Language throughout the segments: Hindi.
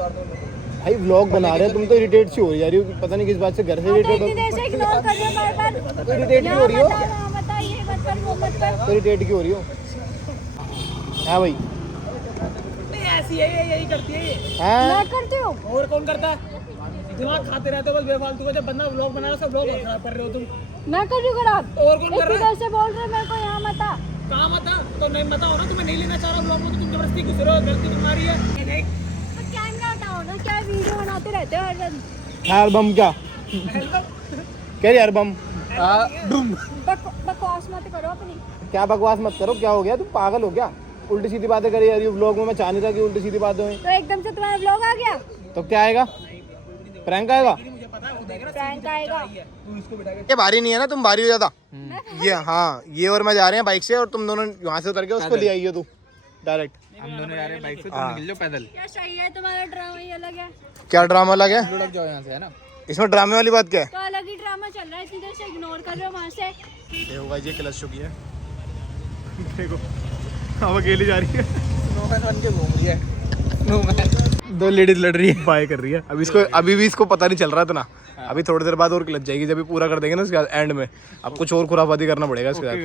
भाई व्लॉग बना रहे हैं, तुम तो इरिटेट सी हो रही हो, पता नहीं किस बात से, घर से इरिटेट हो। तो इरिटेट क्यों हो रही हो? तो इरिटेट क्यों हो रही हो? हाँ भाई ऐसी है, यही करती है ये। मैं करती हूँ और कौन करता है? दिमाग खाते रहते हो बस बेफालतू का। जब बंदा व्लॉग बना रहा है सब व्लॉग खराब कर रहे हो तुम। मैं कर रही हूँ खराब? और कौन कर रहा है? से बोल रहे मेरे को यहाँ मत आ। कहाँ मत आ? तो नहीं बताओ ना, तुम्हें नहीं लेना चाह रहा व्लॉग में तो तुम जबरदस्ती घुस रहे हो, गलती तुम्हारी है। नहीं तो कैमरा हटाओ ना, क्या वीडियो बनाते रहते हो हर दिन। एल्बम क्या कह रही एल्बम? बकवास मत करो अपनी। क्या बकवास मत करो, क्या हो गया, तुम पागल हो क्या? उल्टी सीधी बातें करी जा रही हो व्लॉग में, मैं चाह नहीं रहा कि उल्टी सीधी बातें हुई। तो एकदम से तुम्हारा व्लॉग आ गया? तो क्या आएगा? प्रैंक आएगा? प्रैंक आएगा। ये भारी नहीं है ना, तुम भारी हो जाता। ये हाँ, ये और मैं जा रहे हैं बाइक से, और तुम दोनों वहाँ से उतर के उसको ले आई हो तू डायरेक्ट। हम दोनों जा रहे हैं बाइक से, तुम निकल जाओ पैदल। क्या सही है, तुम्हारा ड्रामा ही अलग है। क्या ड्रामा अलग है? लुढ़क जाओ यहाँ से, है ना? इसमें ड्रामे वाली बात क्या है? तो अलग ही ड्रामा चल रहा है, इतनी देर से इग्नोर कर रहे हो वहाँ से। देखो गाइस, ये क्लच चुकी है, देखो अब अकेली जा रही है, स्नोमैन बन के घूम रही है। स्नोमैन। दो लेडीज लड़ रही है, बाय कर रही है। अभी इसको, अभी भी इसको पता नहीं चल रहा था ना, अभी थोड़ी देर बाद और क्लच जाएगी, जब भी पूरा कर देंगे ना उसके बाद एंड में। अब कुछ और खुराफाती करना पड़ेगा इसके साथ।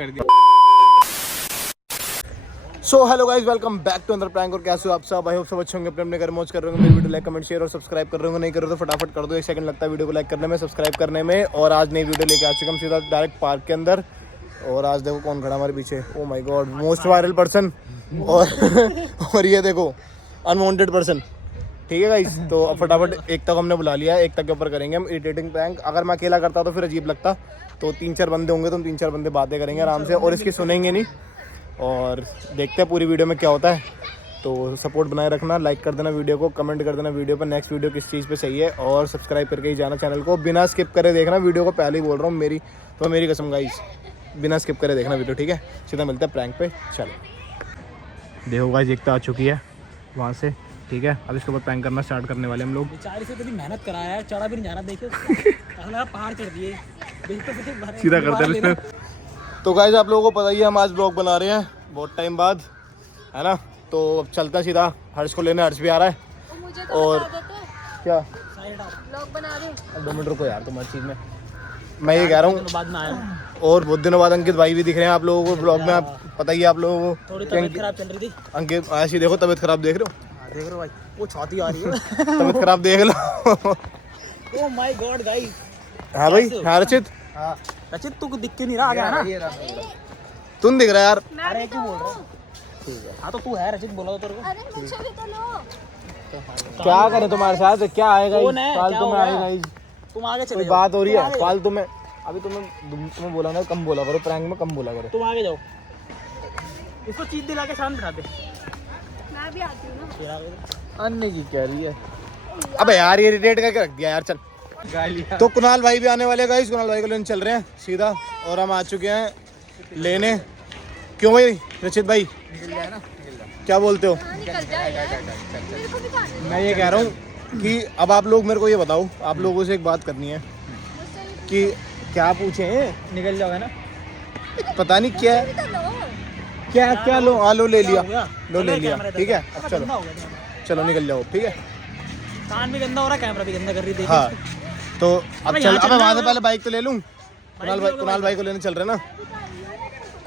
So hello guys, welcome back to अंदर प्रैंक। और कैसे हो आप सब? आई होप सब अच्छे होंगे, अपने अपने घर मौज कर रहे होंगे। मेरी वीडियो लाइक कमेंट शेयर और सब्सक्राइब कर रहे होंगे, नहीं करो तो फटाफट कर दो, 1 सेकंड लगता है वीडियो को लाइक करने में, सब्सक्राइब करने में। और आज नई वीडियो लेके आ चुके हम सीधा डायरेक्ट पार्क के अंदर। और आज देखो कौन खड़ा हमारे पीछे, oh my God, most viral person. और ये देखो अनवांटेड पर्सन। ठीक है गाइस, तो अब फटाफट एकता को हमने बुला लिया है, एकता के ऊपर करेंगे हम इरिटेटिंग प्रैंक। अगर मैं अकेला करता तो फिर अजीब लगता, तो 3-4 बंदे होंगे, तो हम 3-4 बंदे बातें करेंगे आराम से, और इसकी सुनेंगे नहीं। और देखते हैं पूरी वीडियो में क्या होता है। तो सपोर्ट बनाए रखना, लाइक कर देना वीडियो को, कमेंट कर देना वीडियो पर नेक्स्ट वीडियो किस चीज़ पे सही है, और सब्सक्राइब करके ही जाना चैनल को, बिना स्किप करे देखना वीडियो को। पहले ही बोल रहा हूँ, मेरी कसम गाइस, बिना स्किप करे देखना वीडियो, ठीक है? सीधा मिलता है प्रैंक पे। चलो देखो गाइस, एकता आ चुकी है वहाँ से, ठीक है? अब इसके ऊपर प्रैंक करना स्टार्ट करने वाले हम लोग। बेचारी से कभी मेहनत कराया है, चढ़ा भी नहीं जाना। देखो पहाड़ चढ़ दिए, सीधा करते हैं इसमें। तो गाइस, आप लोगों को पता ही है, हम आज ब्लॉग बना रहे हैं बहुत टाइम बाद, है ना? तो अब चलता है सीधा हर्ष को लेने, हर्ष भी आ रहा है। मुझे और बता देते क्या व्लॉग बना रहे हो। 2 मिनट रुको यार, तुम हर चीज़ में, मैं ये कह रहा हूँ। बाद में आया और बहुत दिनों बाद अंकित भाई भी दिख रहे हैं आप लोगों को ब्लॉग में। आप पता ही है आप लोगों को, थोड़ी तबीयत खराब चल रही थी। अंकित ऐसी देखो, तबीयत खराब देख रहे हो, देख रहे भाई, वो छाती आ रही है। तबीयत खराब देख लो। Oh my god guys. हाँ भाई, हाँ रचित, हाँ रचित, तू दिख के नहीं रहा, आ गया ना? तुम दिख रहा है यार। अरे क्यों बोल रहा है? हाँ तो तू है, रचित बोला तो तेरे को। अरे मुझे भी तो लो। क्या करें तुम्हारे साथ, क्या आएगा कौन है? फालतू में आएगा ही। तुम आगे चले कोई जाओ। बात हो रही है फालतू में? अभी तुम्हें बोला ना, कम बोला करो, प्रैंक में कम बोला करो। तुम आगे जाओ, इसको चीज दिला के शांत बिठा दे। मैं भी आती हूँ ना। अन्य की कह रही है। अबे यार, ये इरिटेट करके रख दिया यार। चल, तो कुणाल भाई भी आने वाले गाइस, कुणाल भाई को लेने चल रहे हैं सीधा, और हम आ चुके हैं लेने। क्यों भाई रचित भाई, क्या बोलते हो? हाँ, निकल जाए यार। मेरे को भी जाना है। मैं ये कह रहा हूँ कि अब आप लोग मेरे को ये बताओ, आप लोगों से एक बात करनी है कि क्या पूछे, निकल जाओगे ना? पता नहीं क्या मुझे भी तो लो। क्या लो, आलो ले लिया, लो ले चलो लिया, कैमरा ठीक है? इधर। अब चलो गंदा हो गया कैमरा। चलो निकल जाओ, ठीक है? कान भी गंदा हो रहा है, कैमरा भी गंदा कर रही है। हाँ, तो अब अबे चल, यहाँ अबे चलना वहाँ से है। पहले बाइक तो ले लूँ। कुणाल भाई को लेने चल रहे ना,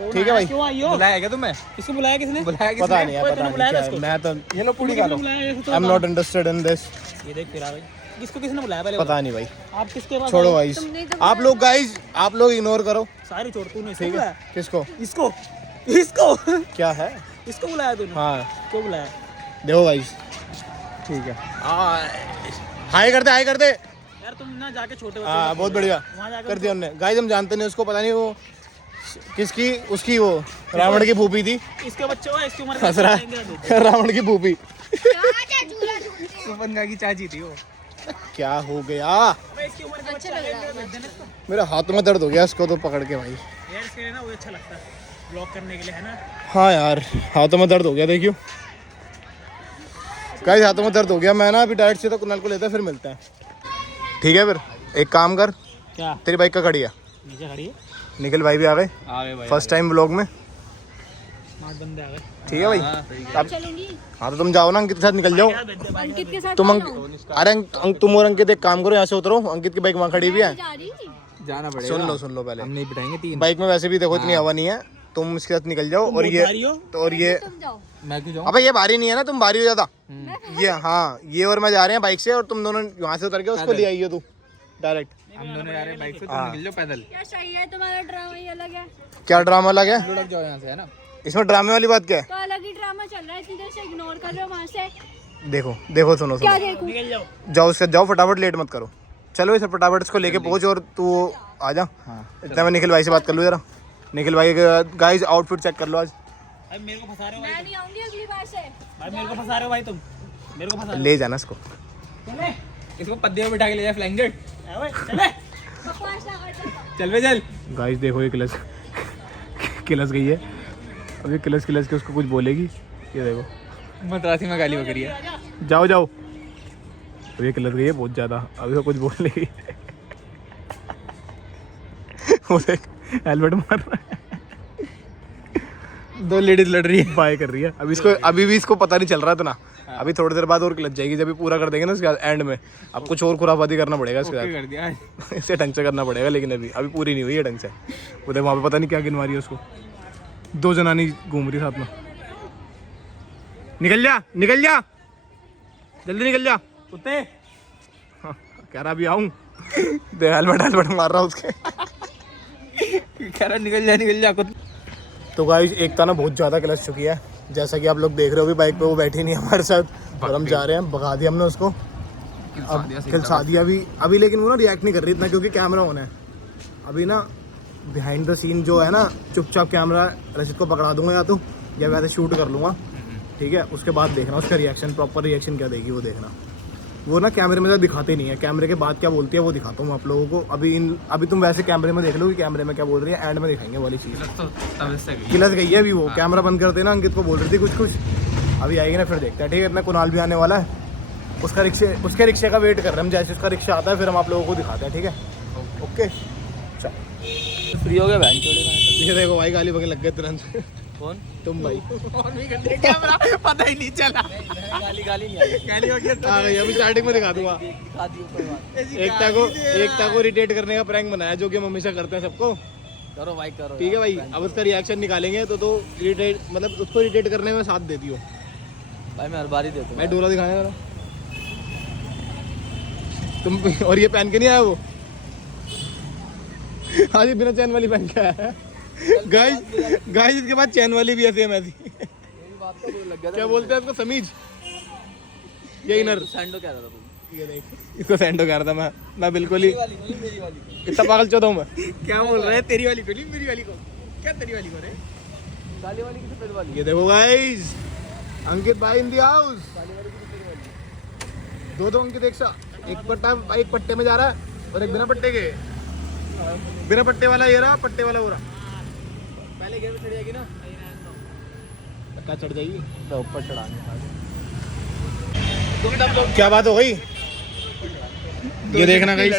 ठीक है भाई? क्यों आई हो? बुलाया क्या तुम्हें? किसको बुलाया किसने? बुलाया किसने? पता नहीं यार, कोई पता तूने नहीं बुलाया क्या था है। इसको? मैं तो ये लो पूरी खा किसने लो। बुलाया? ये तो आई एम बता। Not interested in this. ये देख फिर आ गई। किसको किसने बुलाया पहले? पता नहीं भाई, आप किसके पास छोड़ो आए? गाइस, तुमने तो आप लोग गाइस, आप लोग इग्नोर करो, सारी छोड़, तूने इसको ठीक है? बुलाया? किसको? इसको इसको क्या है? इसको बुलाया तूने? हाँ क्यों बुलाया? देखो गाइस, ठीक है, हाय करते, हाय करते। यार तुम ना जाके छोटे बच्चे हाँ बहुत बढ़िया वहाँ जाकर कर दिया हमने गाइस। हम जानते नहीं उसको, पता नहीं वो किसकी, उसकी वो रावण की फूफी थी। इसके बच्चे हो, इसकी उम्र हंस रहा है, रावण की फूफी। सुपन की चाची थी वो। क्या हो गया? इसकी उम्र के बच्चे आगे भेज देना इसको। मेरे हाथ में दर्द हो गया इसको तो पकड़ के भाई। यार इसके लिए ना वो अच्छा लगता है ब्लॉक करने के लिए, है ना? हाँ यार, हाथों में दर्द हो गया, देखियो गाइस, हाथों में दर्द हो गया। मैं ना अभी डायरेक्ट से तो कुणाल को लेते हैं, फिर मिलते हैं, ठीक है? फिर एक काम कर, क्या तेरी बाइक का खड़ी है, नीचे खड़ी है? निखिल भाई भी आ गए आ गए भाई। फर्स्ट टाइम ब्लॉग में। 8 बंदे आ गए। ठीक है भाई। अब चलूंगी हाँ तो तुम जाओ ना, अंकित के साथ निकल जाओ। अंकित के साथ तुम कौन हूँ? अरे तुम और अंकित एक काम करो, यहाँ से उतरो, अंकित की बाइक वहाँ खड़ी भी है। जा रही जाना पड़ेगा। सुन लो पहले, हम नहीं बिठाएंगे 3। बाइक में वैसे भी देखो इतनी हवा नहीं है, तुम इसके साथ निकल जाओ। और ये तो और ये तुम जाओ। मैं क्यों जाऊँ? अबे ये भारी नहीं है ना, तुम भारी हो ज्यादा। ये हाँ, ये और मैं जा रहे हैं बाइक से, और तुम दोनों वहाँ से उतर के उसको ले आइयो तू डायरेक्ट। हम दोनों जा रहे हैं बाइक से, तुम निकल जाओ पैदल। क्या सही है, तुम्हारा ड्रामा ही अलग है। क्या ड्रामा अलग है लुढ़क जाओ यहाँ से, है ना? इसमें? ड्रामे वाली बात क्या है? तो अलग ही ड्रामा चल रहा है, इतनी देर से इग्नोर कर रहे हो वहाँ से। देखो सुनो क्या देखूं? निकल जाओ। जाओ उसके जाओ, फटाफट लेट मत करो। चलो इसे फटाफट इसको लेके पहुंच, और तू आ जा। इतना मैं निखिल भाई से बात कर लूँ जरा। निखिल भाई गाइस आउटफिट चेक कर लो आज। भाई मेरे को फंसा रहे हो मैं भाई। नहीं आऊंगी अगली बार से। भाई मेरे को फंसा रहे हो भाई, तुम मेरे को फंसा रहे ले जाना इसको। हो। चले इसको पद्दे में बिठा के ले जाए फ्लाइंग जेट। भाई चले। बकवास ना कर चल। चल बे चल। गाइस देखो ये किलस गई है। अभी किलस के उसको कुछ बोलेगी, ये देखो। मद्रासी में गाली बकरी है। जाओ अब ये किलस गई है बहुत ज्यादा, अभी वो कुछ बोलेगी। वो देख हेलमेट मार रहा है। 2 लेडीज लड़ रही है। बाय कर रही है। अभी भी इसको पता नहीं चल रहा था ना। अभी थोड़ी देर बाद और किलस जाएगी, जब भी पूरा कर देंगे ना उसके एंड में। अब कुछ और खुराफाती करना पड़ेगा इसके ओके साथ। कर दिया। इसे ढंग से करना पड़ेगा, लेकिन अभी पूरी नहीं हुई है ढंग से। उधर वहाँ पे पता नहीं क्या गिनवा रही है उसको। 2 जनानी घूम रही साथ में। निकल जा जल्दी निकल जा। कुत्ते हाँ, कह रहा अभी आऊँ। दे हेलमेट मार रहा उसके। कह रहा निकल जा कुछ। तो गाइस एकता ना बहुत ज़्यादा क्लच चुकी है, जैसा कि आप लोग देख रहे हो। अभी बाइक पे वो बैठी नहीं है हमारे साथ, और हम जा रहे हैं। भगा दिया हमने उसको, अब खिलसा दिया अभी। लेकिन वो ना रिएक्ट नहीं कर रही इतना, क्योंकि कैमरा ऑन है अभी ना। बिहाइंड द सीन जो है ना, चुपचाप कैमरा रशीद को पकड़ा दूंगा या वैसे शूट कर लूँगा, ठीक है। उसके बाद देखना उसका रिएक्शन, प्रॉपर रिएक्शन क्या देगी वो देखना। वो ना कैमरे में दिखाते नहीं है, कैमरे के बाद क्या बोलती है वो दिखाता हूँ आप लोगों को। अभी तुम वैसे कैमरे में देख लो कि कैमरे में क्या बोल रही है, एंड में दिखाएंगे वाली चीज़। किलस गई है अभी वो, कैमरा बंद कर देना। अंकित को बोल रही थी कुछ अभी आएगी ना, फिर देखते हैं, ठीक है। इतना कुणाल भी आने वाला है, उसके रिक्शे का वेट कर रहे हैं हम। जैसे उसका रिक्शा आता है फिर हम आप लोगों को दिखाते हैं, ठीक है। ओके चल, फ्री हो गया बहन चोरी। ये देखो भाई गाली बगल लग गए तुरंत। कौन? तुम भाई कैमरा पता ही नहीं चला। गाली नहीं आई। गाली हो गया आ गई, अभी स्टार्टिंग में दिखा दूंगा। दिखा दी ऊपर बात। एकता को इरिटेट करने का प्रैंक बनाया, जो कि हम हमेशा करते हैं सबको, करो भाई करो। ठीक है भाई। अब उसका रिएक्शन निकालेंगे तो इरिटेट, मतलब उसको इरिटेट करने में साथ देती हो भाई मैं हर बार ही देता हूँ। मैं डोला दिखाने वाला तुम। और ये पहन के नहीं आया वो। आज बिना चैन वाली पहन के आया है। गाइस इसके बाद चैन वाली भी ऐसी है ऐसी। क्या बोलते हैं इसको, समीज ये इनर सैंडो कह रहा था तू। ये देख, इसको सैंडो कह रहा था मैं बिल्कुल ही मेरी वाली इतना पागल चौथा हूँ मैं। क्या बोल रहा है? तेरी वाली को नहीं, मेरी वाली को। क्या तेरी वाली को रे? काली वाली की सफेद वाली। ये देखो गाइस, अंकित भाई इन द हाउस। दो अंकित एक पट्टे में जा रहा है, और एक बिना पट्टे के। बिना पट्टे वाला ये रहा, पट्टे वाला वो रहा। पहले गेम में चढ़ जाएगी ना, क्या चढ़ जाएगी? तो ऊपर चढ़ाने। क्या बात हो गई? ये देखना गाइस,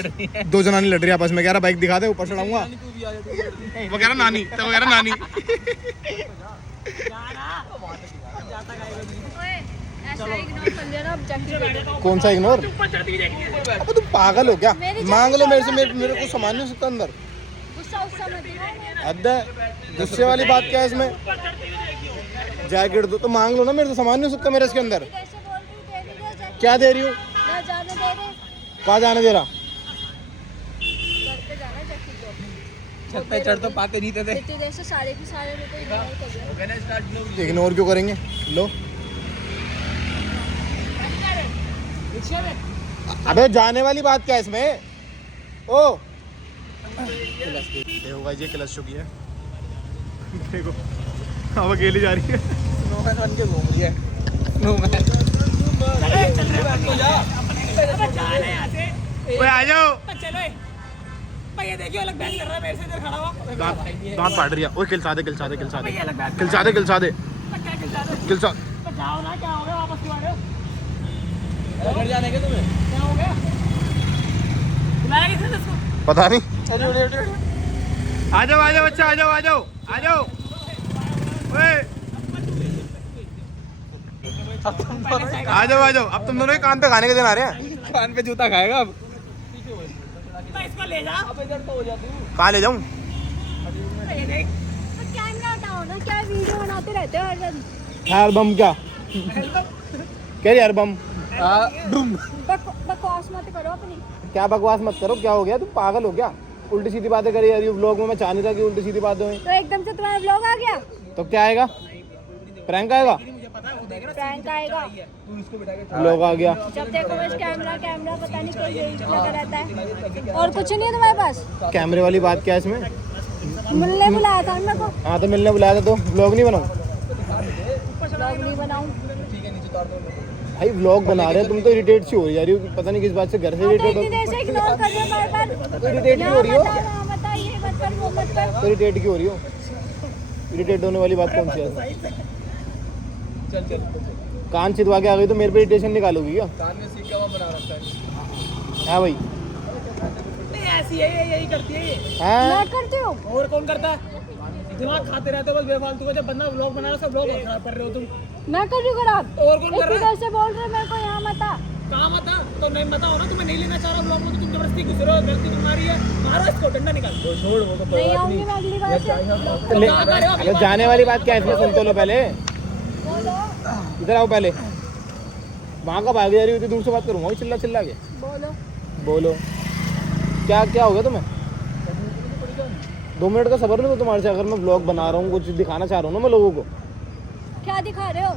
2 जनानी लड़ रही है आपस में। कह रहा बाइक दिखा दे, ऊपर चढ़ाऊंगा। वो कह रहा नानी, तो वो कह रहा नानी। ओए, ऐसा इग्नोर कर लिया ना, ऑब्जेक्टिव दे दो। कौन सा इग्नोर? अब तुम पागल हो क्या? मांग लो मेरे से, मेरे को सामान नहीं सकता अंदर। गुस्सा मत दिखाओ। अद्दे गुस्से वाली बात क्या है इसमें? जैकेट दो तो मांग लो ना, मेरे से सामान नहीं सकता मेरे इसके अंदर। कैसे बोल रही हूँ, दे दे जैकेट। क्या दे रही हूँ? ना जाने दे दे। कहाँ जाने दे रहा? घर पे जाना जैकेट दो। छत पे चढ़ तो पाते नहीं थे। इतनी देर से सारे के सारे में तो इग्नोर कर रहे हो। इग्नोर क्यों करेंगे? लो अबे जाने वाली बात क्या है इसमें? ओ देखो भाई, ये क्लच चुकी है। देखो अब अकेली जा रही है। स्नोमैन बन के घूम रही है। स्नोमैन। ओए आ जाओ। चलो भाई, ये देखियो अलग बहस कर रहा है मेरे से, इधर खड़ा हुआ। दांत फाड़ रही है। ओए खिलसा दे। क्या खिलचा दो? खिलसा। जाओ ना, क्या हो गया, वापस क्यों आ रहे हो? घर जाने के तुम्हें? क्या हो गया? बुलाया किसने इसको? पता नहीं। अरे आ जाओ बच्चा, आ जाओ। ओए आ जाओ अब तुम दोनों कान पे खाने के दिन आ रहे हैं। कान पे जूता खाएगा अब। तो इसको ले जा। अब इधर तो हो जा तू। कहाँ ले जाऊँ? ये देख। तो कैमरा हटाओ ना, क्या वीडियो बनाते रहते हो हर दिन। यार बम क्या कह रही यार बम? बकवास मत करो अपनी। क्या बकवास मत करो, क्या हो गया? तुम पागल हो क्या? उल्टी सीधी बातें करी यार, व्लॉग में मैं चाह नहीं रहा कि उल्टी सीधी बातें हुई। तो एकदम से तुम्हारा व्लॉग आ गया। तो क्या आएगा? प्रैंक आएगा? प्रैंक आएगा। व्लॉग आ गया। जब देखो बस कैमरा कैमरा, पता नहीं कोई रील्स लगा रहता है और कुछ नहीं है तुम्हारे पास। कैमरे वाली बात क्या है इसमें? मिलने बुलाया था मेरे को। हाँ तो मिलने बुलाया था, तो व्लॉग नहीं बनाऊँ? व्लॉग नहीं बनाऊं। भाई व्लॉग बना रहे हैं, तुम तो इरिटेट सी हो रही हो, पता नहीं किस बात से, घर से इरिटेट हो। इतनी देर से इग्नोर कर रहे हो बार-बार। तो इरिटेट क्यों हो रही हो? यहाँ बता, ये मत कर, वो मत कर। तो इरिटेट क्यों हो रही हो? इरिटेट होने वाली बात कौन सी है? चल कान छिदवा के आ गई तो मेरे पे इरिटेशन निकालोगी क्या? कान में सीखा हुआ बना रखा है। हाँ भाई, नहीं ऐसी है ये, यही करती है ये। हाँ मैं करती हूँ। और कौन करता है? दिमाग खाते रहते हो बस बेफालतू को। जब बंदा व्लॉग बना रहा है सब व्लॉग खराब कर रहे हो तुम। मैं कर रही हूँ खराब। और कौन कर इतनी रहा है? देर से बोल रहे हो मेरे को यहाँ मत आ। कहाँ मत आ? तो नहीं बताओ ना, तुम्हें नहीं लेना चाह रहा व्लॉग में तो तुम जबरदस्ती घुस रहे हो। गलती तुम्हारी है, मारो इसको, डंडा निकाल। छोड़ वो तो नहीं आऊंगी मैं अगली बार से। ले, अरे जाने वाली बात क्या है इसमें? सुन तो लो पहले, बोलो इधर आओ पहले। वहाँ का भाग जा रही होती, दूर से बात करूँगा चिल्ला चिल्ला के। बोलो। बोलो क्या क्या हो गया तुम्हें? 2 मिनट का सब्र नहीं तो तुम्हारे से? अगर मैं व्लॉग बना रहा हूँ, कुछ दिखाना चाह रहा हूँ ना मैं लोगों को। क्या दिखा रहे हो?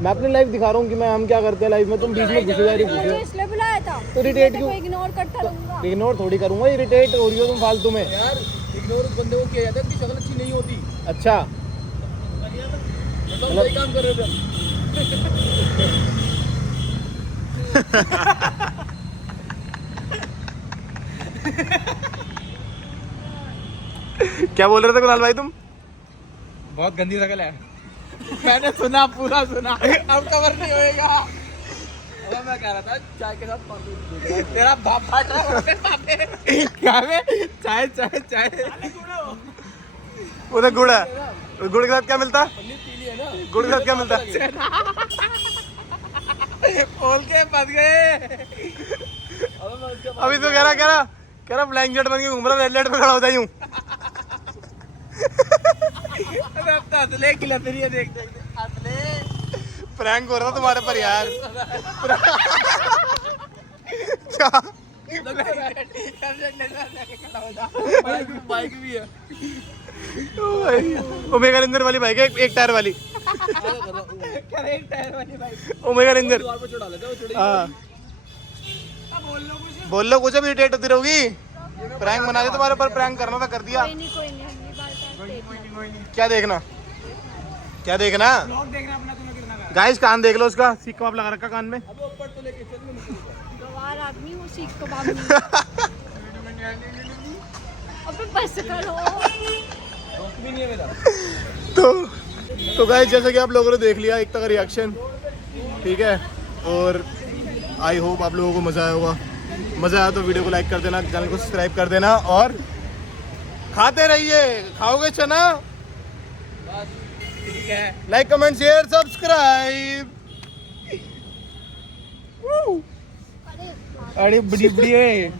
मैं अपनी लाइफ दिखा रहा हूँ कि मैं हम क्या करते हैं लाइफ में, तुम बीच में घुसे जा रही मुझे हो। इसलिए बुलाया था। तो irritate मैं क्यों? तेरे को इग्नोर करता रहूंगा। इग्नोर थोड़ी करूँगा, इरिटेट हो रही हो तुम फालतू में। यार इग्नोर उस बंदे को किया जाता है कि शक्ल अच्छी नहीं होती। अच्छा मतलब सही काम कर रहे हो। क्या बोल रहे थे कुणाल भाई तुम? बहुत गंदी शक्ल है। मैंने सुना, पूरा सुना, अब कवर नहीं होएगा। अब मैं कह रहा था चाय के साथ पानी। तेरा बाप फाट रहा है। क्या है? चाय चाय चाय। उधर गुड़ है, गुड़ के साथ क्या मिलता है? पन्नी पीली है ना? गुड़ के साथ क्या मिलता है? बोल के फंस गए। अब मैं उसके अभी तो कह रहा ब्लैक जेट बन के घूम रहा, रेड लाइट पे खड़ा होता हूँ। अबे अब तो असले खिला रही है, देख देख असले। प्रैंक हो रहा था तुम्हारे पर यार। क्या? बाइक भी है। ओमेगा रेंजर वाली बाइक है, एक टायर वाली। क्या एक टायर वाली बाइक? Omega ranger. द्वार पे चढ़ा लेते हो, चढ़ी। हाँ बोल लो कुछ, अब इरिटेट होती रहोगी। प्रैंक बना दे, तुम्हारे ऊपर प्रैंक करना था, कर दिया। कोई नहीं अगली बार का देखना। क्या देखना? क्या देखना? व्लॉग देखना अपना, तुम्हें गिरना का। गाइस कान देख लो उसका, सीख कबाब लगा रखा कान में। अब ऊपर तो लेके चल मैं। गवार आदमी हूँ, सीख कबाब नहीं। अबे बस करो। दोस्त भी नहीं है मेरा। तो गाइस जैसे कि आप लोगों ने देख लिया एकता का रिएक्शन, ठीक है, और आई होप आप लोगों को मज़ा आया होगा। मज़ा आया तो वीडियो को लाइक कर देना, चैनल को सब्सक्राइब कर देना और खाते रहिए। खाओगे चना? ठीक है। Like comment share subscribe. अरे अरे बड़ी बड़ी है।